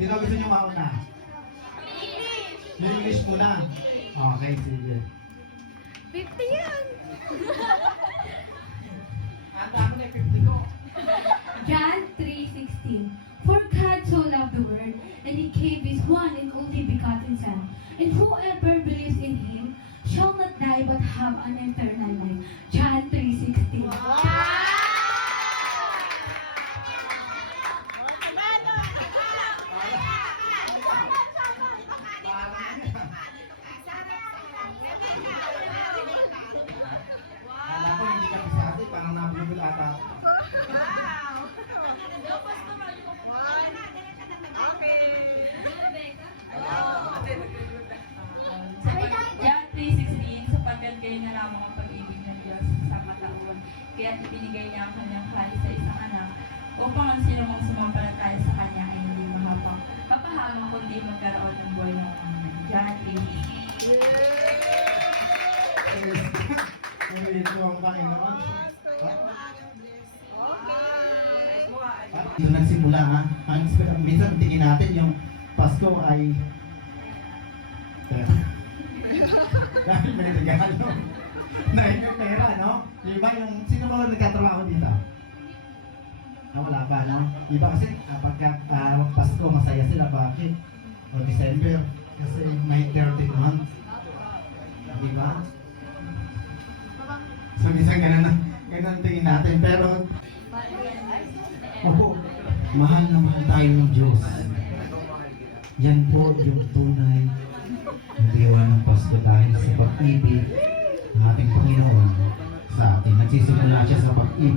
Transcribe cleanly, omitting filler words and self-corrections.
Sino gusto nyo mauna? English muna. Okay, sige. 50 yan! Ang dami na 50 ko. John 3:16. For God so loved the world, and He gave His one and only begotten Son, and whoever believes in Him shall not die but have an eternal life. John 3:16. Alam ko hindi kami sabi, parang nabulol ata ako. John 3:16, sapagkat kayo na lamang ang pag-ibig ng Diyos sa katauhan, kaya ibinigay niya ang kanyang kahit sa isang anak, upang ang sino mong sumampalataya sa kanya ay hindi mapahamak kundi magkaroon ng buhay ng amen. John 3:16. Ulit ko ang Panginoon. Ito nagsimula ha. Minsan tingin natin yung Pasko ay dahil may regalo. Dahil may pera, no? Iba yung, sino ba nagkatrabaho dito? Wala pa, no? Iba kasi pagka Pasko masaya sila. Bakit? O December. Kasi may 13 months. Diba? So, minsan ganun tingin natin. Pero, mahal na mahal tayo ng Diyos. Yan po yung tunay na diwa ng Pasko dahil sa pag-ibig ng ating Panginoon sa atin. Nagsisimula siya sa pag-ibig.